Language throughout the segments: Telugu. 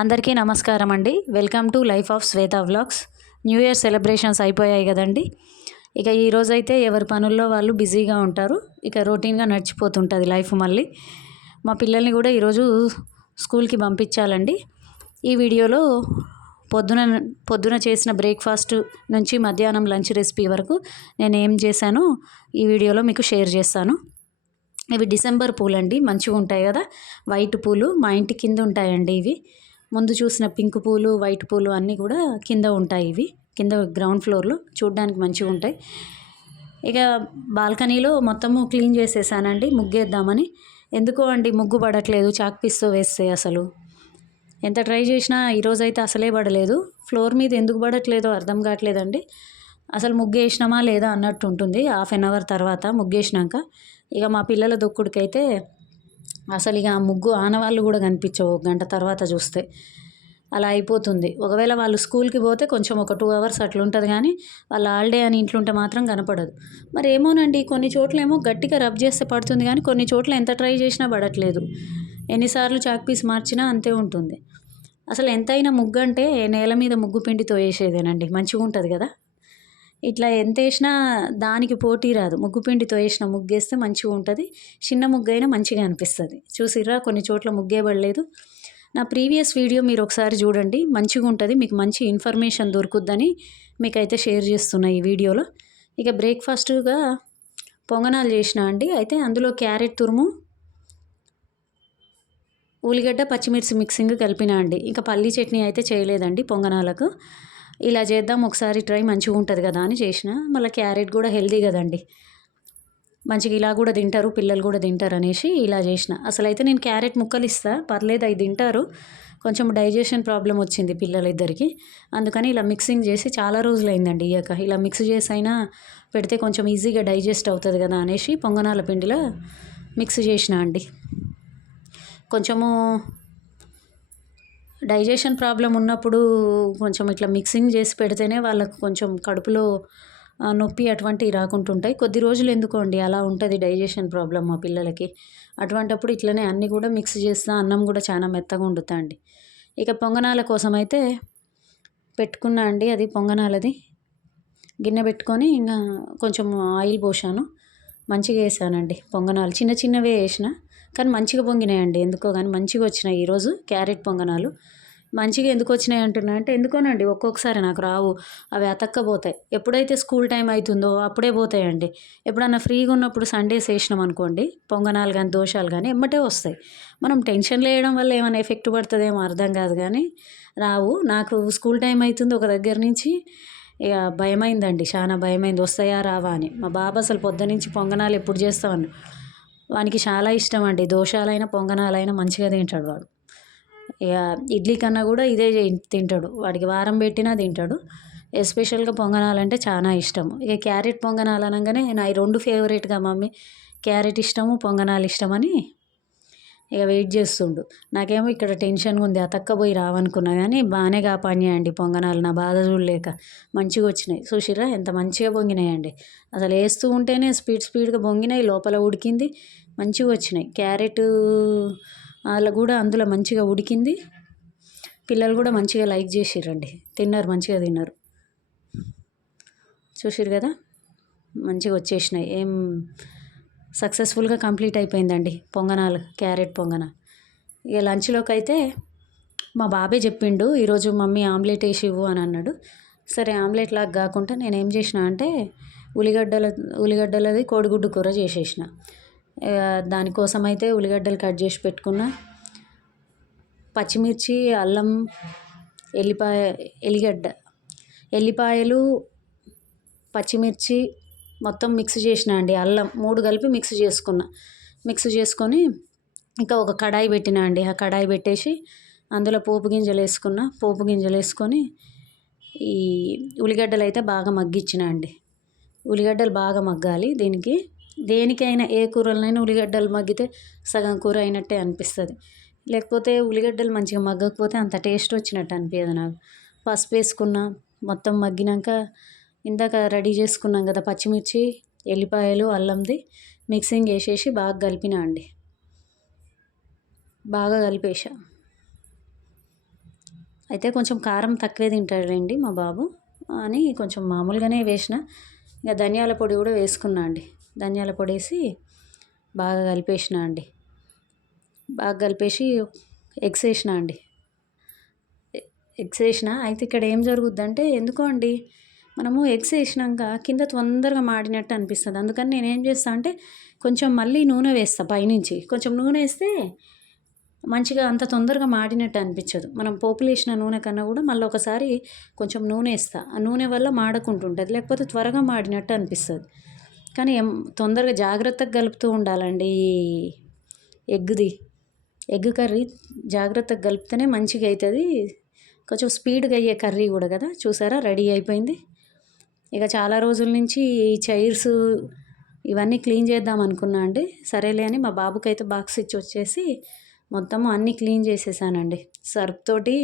అందరికీ నమస్కారం అండి. Welcome to life of Shweta vlogs. New year celebrations అయిపోయాయి కదండి. ఇక ఈరోజైతే ఎవరి పనుల్లో వాళ్ళు బిజీగా ఉంటారు. ఇక రొటీన్గా నడిచిపోతుంటుంది లైఫ్. మళ్ళీ మా పిల్లల్ని కూడా ఈరోజు స్కూల్కి పంపించాలండి. ఈ వీడియోలో పొద్దున పొద్దున చేసిన బ్రేక్ఫాస్ట్ నుంచి మధ్యాహ్నం లంచ్ రెసిపీ వరకు నేను ఏం చేశానో ఈ వీడియోలో మీకు షేర్ చేస్తాను. ఇవి డిసెంబర్ పూలు అండి, మంచిగా ఉంటాయి కదా. వైట్ పూలు మా ఇంటి కింద ఉంటాయండి. ఇవి ముందు చూసిన పింక్ పూలు, వైట్ పూలు అన్నీ కూడా కింద ఉంటాయి. ఇవి కింద గ్రౌండ్ ఫ్లోర్లో చూడడానికి మంచిగా ఉంటాయి. ఇక బాల్కనీలో మొత్తము క్లీన్ చేసేసానండి ముగ్గేద్దామని. ఎందుకో అండి ముగ్గు పడట్లేదు చాక్ పీస్తో వేస్తే. అసలు ఎంత ట్రై చేసినా ఈరోజైతే అసలే పడలేదు. ఫ్లోర్ మీద ఎందుకు పడట్లేదో అర్థం కావట్లేదండి. అసలు ముగ్గు వేసినామా లేదా అన్నట్టు ఉంటుంది హాఫ్ అన్ అవర్ తర్వాత ముగ్గేసినాక. ఇక మా పిల్లల దొక్కుడికైతే అసలు ఇక ముగ్గు ఆనవాళ్ళు కూడా కనిపించవు గంట తర్వాత చూస్తే. అలా అయిపోతుంది. ఒకవేళ వాళ్ళు స్కూల్కి పోతే కొంచెం ఒక 2 అవర్స్ అట్లా ఉంటుంది, కానీ వాళ్ళు హాలిడే అని ఇంట్లో ఉంటే మాత్రం కనపడదు. మరి ఏమోనండి, కొన్ని చోట్ల ఏమో గట్టిగా రబ్ చేస్తే పడుతుంది, కానీ కొన్ని చోట్ల ఎంత ట్రై చేసినా పడట్లేదు. ఎన్నిసార్లు చాక్ పీస్ మార్చినా అంతే ఉంటుంది. అసలు ఎంతైనా ముగ్గు అంటే నేల మీద ముగ్గు పిండితో వేసేదేనండి, మంచిగా ఉంటుంది కదా. ఇట్లా ఎంత వేసినా దానికి పోటీ రాదు. ముగ్గు పిండితో వేసిన ముగ్గు వేస్తే మంచిగా ఉంటుంది. చిన్న ముగ్గు అయినా మంచిగా అనిపిస్తుంది. చూసిర్రా, కొన్ని చోట్ల ముగ్గే పడలేదు. నా ప్రీవియస్ వీడియో మీరు ఒకసారి చూడండి, మంచిగా ఉంటుంది. మీకు మంచి ఇన్ఫర్మేషన్ దొరుకుద్దని మీకైతే షేర్ చేస్తున్నా ఈ వీడియోలో. ఇక బ్రేక్ఫాస్ట్గా పొంగనాలు చేసిన అండి. అయితే అందులో క్యారెట్ తురుము, ఉల్లిగడ్డ, పచ్చిమిర్చి మిక్సింగ్ కలిపినా అండి. ఇంకా పల్లీ చట్నీ అయితే చేయలేదండి పొంగనాలకు. ఇలా చేద్దాం ఒకసారి ట్రై, మంచిగా ఉంటుంది కదా అని చేసిన. మళ్ళీ క్యారెట్ కూడా హెల్దీ కదండి, మంచిగా ఇలా కూడా తింటారు పిల్లలు కూడా తింటారు అనేసి ఇలా చేసిన. అసలు అయితే నేను క్యారెట్ ముక్కలు ఇస్తా, పర్లేదు అవి తింటారు. కొంచెం డైజెషన్ ప్రాబ్లం వచ్చింది పిల్లలిద్దరికి, అందుకని ఇలా మిక్సింగ్ చేసి చాలా రోజులైందండి ఇయ్యక. ఇలా మిక్స్ చేసి అయినా పెడితే కొంచెం ఈజీగా డైజెస్ట్ అవుతుంది కదా అనేసి పొంగనాల పిండిలో మిక్స్ చేసిన అండి. కొంచెము డైజెషన్ ప్రాబ్లం ఉన్నప్పుడు కొంచెం ఇట్లా మిక్సింగ్ చేసి పెడితేనే వాళ్ళకు కొంచెం కడుపులో నొప్పి అటువంటివి రాకుంటుంటాయి. కొద్ది రోజులు ఎందుకోండి అలా ఉంటుంది డైజెషన్ ప్రాబ్లం మా పిల్లలకి. అటువంటప్పుడు ఇట్లనే అన్నీ కూడా మిక్స్ చేస్తా, అన్నం కూడా చాలా మెత్తగా వండుతా అండి. ఇక పొంగనాల కోసం అయితే పెట్టుకున్నా అండి. అది పొంగనాలది గిన్నె పెట్టుకొని ఇంకా కొంచెం ఆయిల్ పోసాను, మంచిగా వేసానండి పొంగనాలు. చిన్న చిన్నవే వేసిన కానీ మంచిగా పొంగినాయండి. ఎందుకో కానీ మంచిగా వచ్చినాయి ఈరోజు క్యారెట్ పొంగనాలు. మంచిగా ఎందుకు వచ్చినాయి అంటున్నా అంటే, ఎందుకోనండి ఒక్కొక్కసారి నాకు రావు, అవి అతక్కపోతాయి. ఎప్పుడైతే స్కూల్ టైం అవుతుందో అప్పుడే పోతాయండి. ఎప్పుడన్నా ఫ్రీగా ఉన్నప్పుడు సండేస్ వేసినాం అనుకోండి, పొంగనాలు కానీ దోశలు కానీ ఎమ్మటే వస్తాయి. మనం టెన్షన్లు వేయడం వల్ల ఏమైనా ఎఫెక్ట్ పడుతుందేమో అర్థం కాదు, కానీ రావు. నాకు స్కూల్ టైం అవుతుంది ఒక దగ్గర నుంచి, ఇక భయమైందండి, చాలా భయమైంది వస్తాయా రావా అని. మా బాబు అసలు పొద్దునుంచి పొంగనాలు ఎప్పుడు చేస్తామని, వానికి చాలా ఇష్టం అండి. దోశలైనా పొంగనాలైనా మంచిగా తింటాడు వాడు. ఇక ఇడ్లీ కన్నా కూడా ఇదే తింటాడు, వాడికి వారం పెట్టినా తింటాడు. ఎస్పెషల్గా పొంగనాలంటే చాలా ఇష్టం. ఇక క్యారెట్ పొంగనాలు అనగానే నా ఈ 2 ఫేవరెట్గా మమ్మీ, క్యారెట్ ఇష్టము పొంగనాలు ఇష్టమని ఇక వెయిట్ చేస్తుండు. నాకేమో ఇక్కడ టెన్షన్గా ఉంది, అతక్కపోయి రావనుకున్నా, కానీ బాగానే కాపాడినాయండి పొంగనాలు. నా బాధ చూడలేక మంచిగా వచ్చినాయి. చూసిరా ఎంత మంచిగా పొంగినాయండి. అసలు వేస్తూ ఉంటేనే స్పీడ్గా పొంగినాయి, లోపల ఉడికింది, మంచిగా వచ్చినాయి. క్యారెట్ అలా కూడా అందులో మంచిగా ఉడికింది. పిల్లలు కూడా మంచిగా లైక్ చేసిర్రండి, తిన్నారు, మంచిగా తిన్నారు. చూసిరు కదా మంచిగా వచ్చేసినాయి. ఏం సక్సెస్ఫుల్గా కంప్లీట్ అయిపోయిందండి పొంగనాలు, క్యారెట్ పొంగనాలు. ఇక లంచ్లోకి అయితే మా బాబే చెప్పిండు, ఈరోజు మమ్మీ ఆమ్లెట్ వేసి ఇవ్వు అని అన్నాడు. సరే ఆమ్లెట్ లాగా కాకుండా నేనేం చేసిన అంటే ఉల్లిగడ్డలది కోడిగుడ్డు కూర చేసేసిన. దానికోసం అయితే ఉల్లిగడ్డలు కట్ చేసి పెట్టుకున్న, పచ్చిమిర్చి, అల్లం, ఎల్లిపాయలు, పచ్చిమిర్చి మొత్తం మిక్స్ చేసిన అండి. అల్లం 3 కలిపి మిక్స్ చేసుకొని ఇంకా ఒక కడాయి పెట్టిన అండి. ఆ కడాయి పెట్టేసి అందులో పోపు గింజలు వేసుకొని ఈ ఉల్లిగడ్డలు అయితే బాగా మగ్గించిన అండి. ఉల్లిగడ్డలు బాగా మగ్గాలి దీనికి. దేనికైనా ఏ కూరలనైనా ఉల్లిగడ్డలు మగ్గితే సగం కూర అయినట్టే అనిపిస్తుంది. లేకపోతే ఉల్లిగడ్డలు మంచిగా మగ్గకపోతే అంత టేస్ట్ వచ్చినట్టు అనిపించదు నాకు. పసుపు వేసుకున్న, మొత్తం మగ్గినాక ఇందాక రెడీ చేసుకున్నాం కదా పచ్చిమిర్చి, ఎల్లిపాయలు, అల్లంది మిక్సింగ్ వేసేసి బాగా కలిపిన అండి. బాగా కలిపేసా. అయితే కొంచెం కారం తక్కువే తింటాడండి మా బాబు అని కొంచెం మామూలుగానే వేసిన. ఇక ధనియాల పొడి కూడా వేసుకున్నా అండి. ధనియాల పొడి వేసి బాగా కలిపేసిన అండి. బాగా కలిపేసి ఎగ్స్ వేసిన అండి. ఎగ్స్ వేసిన. అయితే ఇక్కడ ఏం జరుగుద్దంటే ఎందుకో అండి మనము ఎగ్స్ వేసినాక కింద తొందరగా మాడినట్టు అనిపిస్తుంది. అందుకని నేనేం చేస్తా అంటే కొంచెం మళ్ళీ నూనె వేస్తా పైనుంచి. కొంచెం నూనె వేస్తే మంచిగా అంత తొందరగా మాడినట్టు అనిపించదు. మనం పోపులు వేసిన నూనె కన్నా కూడా మళ్ళీ ఒకసారి కొంచెం నూనె వేస్తా. ఆ నూనె వల్ల మాడకుంటుంటుంది, లేకపోతే త్వరగా మాడినట్టు అనిపిస్తుంది. కానీ తొందరగా జాగ్రత్తగా కలుపుతూ ఉండాలండి. ఎగ్ కర్రీ జాగ్రత్తగా కలిపితేనే మంచిగా అవుతుంది. కొంచెం స్పీడ్గా అయ్యే కర్రీ కూడా కదా. చూసారా, రెడీ అయిపోయింది. ఇక చాలా రోజుల నుంచి ఈ చైర్స్ ఇవన్నీ క్లీన్ చేద్దాం అనుకున్నా అండి. సరేలే అని మా బాబుకి అయితే బాక్స్ ఇచ్చి వచ్చేసి మొత్తము అన్నీ క్లీన్ చేసేసానండి. సర్ఫ్ తోటి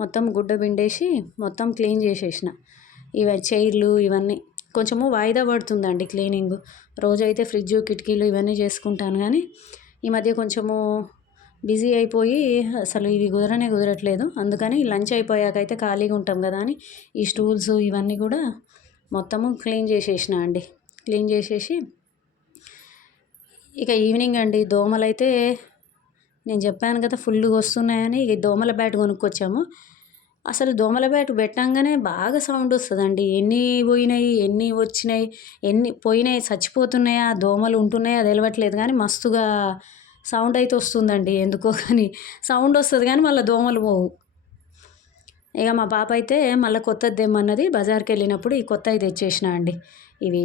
మొత్తం గుడ్డ పిండేసి మొత్తం క్లీన్ చేసేసిన. చైర్లు ఇవన్నీ కొంచెము వాయిదా పడుతుందండి క్లీనింగ్. రోజైతే ఫ్రిడ్జ్ కిటికీలు ఇవన్నీ చేసుకుంటాను, కానీ ఈ మధ్య కొంచెము బిజీ అయిపోయి అసలు ఇవి కుదరట్లేదు. అందుకని లంచ్ అయిపోయాకైతే ఖాళీగా ఉంటాం కదా అని ఈ స్టూల్స్ ఇవన్నీ కూడా మొత్తము క్లీన్ చేసేసిన అండి. క్లీన్ చేసేసి ఇక ఈవినింగ్ అండి దోమలైతే నేను చెప్పాను కదా ఫుల్గా వస్తున్నాయని ఇక దోమల బ్యాట్ కొనుక్కొచ్చాము. అసలు దోమల బ్యాట్ పెట్టంగానే బాగా సౌండ్ వస్తుందండి. ఎన్ని పోయినాయి, ఎన్ని వచ్చినాయి, ఎన్ని పోయినాయి, చచ్చిపోతున్నాయా, దోమలు ఉంటున్నాయా తెలియట్లేదు, కానీ మస్తుగా సౌండ్ అయితే వస్తుందండి. ఎందుకో కానీ సౌండ్ వస్తుంది కానీ మళ్ళీ దోమలు పోవు. ఇక మా పాప అయితే మళ్ళీ కొత్తది తెమ్మన్నది. బజార్కి వెళ్ళినప్పుడు ఈ కొత్తవి తెచ్చేసిన అండి. ఇవి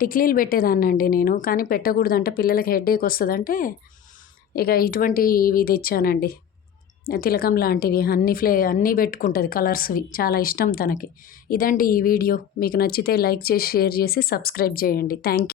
టిక్లీలు పెట్టేదాన్ని అండి నేను, కానీ పెట్టకూడదంటే పిల్లలకి హెడేక్ వస్తుందంటే ఇక ఇవి తెచ్చానండి. తిలకం లాంటివి అన్నీ పెట్టుకుంటుంది కలర్స్వి, చాలా ఇష్టం తనకి. ఇదండి ఈ వీడియో. మీకు నచ్చితే లైక్ చేసి షేర్ చేసి సబ్స్క్రైబ్ చేయండి. Thank you.